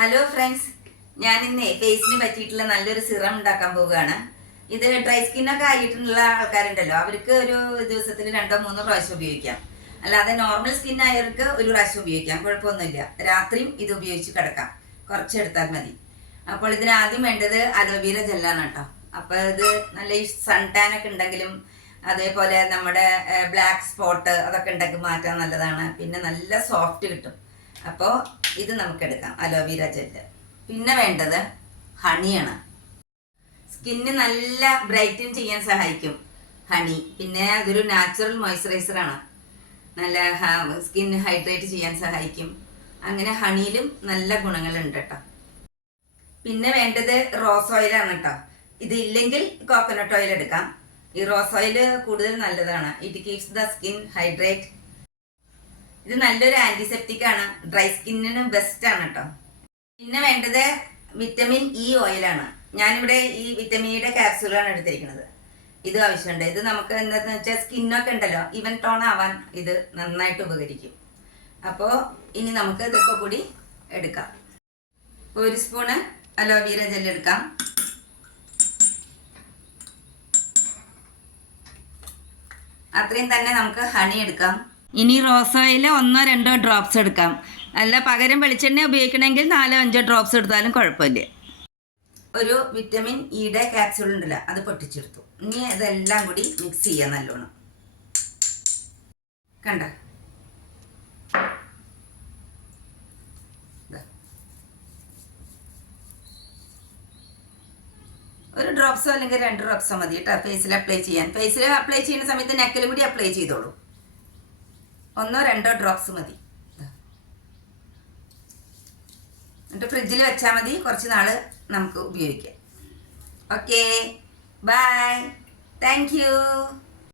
Hello friends, ഞാൻ ഇന്ന് ഫേസിന് പറ്റിയിട്ടുള്ള നല്ലൊരു സിറം ഉണ്ടാക്കാൻ പോവുകയാണ്. ഇത് ഡ്രൈ സ്കിന്നൊക്കെ ആയിട്ടുള്ള ആൾക്കാരുണ്ടല്ലോ, അവർക്ക് ഒരു ദിവസത്തിൽ 2-3 പ്രാവശ്യം ഉപയോഗിക്കാം. അല്ലാതെ നോർമൽ സ്കിൻ ആയവർക്ക് ഒരു പ്രാവശ്യം ഉപയോഗിക്കാം, കുഴപ്പമൊന്നുമില്ല. രാത്രിയും ഇത് ഉപയോഗിച്ച് കിടക്കാം, കുറച്ചെടുത്താൽ മതി. അപ്പോൾ ഇതിന് ആദ്യം വേണ്ടത് അലോവേര ജെല്ലാണ് കേട്ടോ. അപ്പോൾ ഇത് നല്ല ഈ സൺ ടാൻ ഒക്കെ ഉണ്ടെങ്കിലും അതേപോലെ നമ്മുടെ ബ്ലാക്ക് സ്പോട്ട് അതൊക്കെ ഉണ്ടെങ്കിൽ മാറ്റാൻ നല്ലതാണ്. പിന്നെ നല്ല സോഫ്റ്റ് കിട്ടും. അപ്പോൾ ഇത് നമുക്കെടുക്കാം, അലോവേര ജെല്ല്. പിന്നെ വേണ്ടത് ഹണിയാണ്. സ്കിന്ന് നല്ല ബ്രൈറ്റൻ ചെയ്യാൻ സഹായിക്കും ഹണി. പിന്നെ അതൊരു നാച്ചുറൽ മോയ്സ്ചറൈസറാണ്, നല്ല സ്കിൻ ഹൈഡ്രേറ്റ് ചെയ്യാൻ സഹായിക്കും. അങ്ങനെ ഹണിയിലും നല്ല ഗുണങ്ങളുണ്ട് കേട്ടോ. പിന്നെ വേണ്ടത് റോസ് ഓയിലാണ് കേട്ടോ. ഇത് ഇല്ലെങ്കിൽ കോക്കനട്ട് ഓയിൽ എടുക്കാം. ഈ റോസ് ഓയിൽ കൂടുതൽ നല്ലതാണ്. It keeps the skin hydrate. ഇത് നല്ലൊരു ആന്റിസെപ്റ്റിക് ആണ്, ഡ്രൈ സ്കിന്നിന് ബെസ്റ്റ് ആണ് കേട്ടോ. പിന്നെ വേണ്ടത് വിറ്റമിൻ ഇ ഓയിലാണ്. ഞാനിവിടെ ഈ വിറ്റമിൻ ഇയുടെ ക്യാപ്സ്യൂളാണ് എടുത്തിരിക്കുന്നത്. ഇത് ആവശ്യമുണ്ട്. ഇത് നമുക്ക് എന്താണെന്ന് വെച്ചാൽ സ്കിന്നൊക്കെ ഉണ്ടല്ലോ, ഈവൻ ടോൺ ആവാൻ ഇത് നന്നായിട്ട് ഉപകരിക്കും. അപ്പോൾ ഇനി നമുക്ക് ഇതൊക്കെ കൂടി എടുക്കാം. 1 സ്പൂണ് അലോവേര ജെല്ല് എടുക്കാം. അത്രയും തന്നെ നമുക്ക് ഹണി എടുക്കാം. ഇനി റോസ് ഓയിൽ 1-2 ഡ്രോപ്സ് എടുക്കാം. അല്ല പകരം വെളിച്ചെണ്ണ ഉപയോഗിക്കണമെങ്കിൽ 4-5 ഡ്രോപ്സ് എടുത്താലും കുഴപ്പമില്ല. ഒരു വിറ്റമിൻ ഇയുടെ ക്യാപ്സ്യൂൾ ഉണ്ടല്ലോ, അത് പൊട്ടിച്ചെടുത്തു. ഇനി ഇതെല്ലാം കൂടി മിക്സ് ചെയ്യാം നല്ലോണം. കണ്ട, ഒരു ഡ്രോപ്സോ അല്ലെങ്കിൽ 2 ഡ്രോപ്സോ മതി കേട്ടോ ഫേസിൽ അപ്ലൈ ചെയ്യാൻ. ഫേസിൽ അപ്ലൈ ചെയ്യുന്ന സമയത്ത് നെക്കിലും കൂടി അപ്ലൈ ചെയ്തോളൂ. 1-2 ഡ്രോപ്സ് മതി. എന്നിട്ട് ഫ്രിഡ്ജിൽ വെച്ചാൽ മതി, കുറച്ച് നാൾ നമുക്ക് ഉപയോഗിക്കാം. Okay, bye, thank U.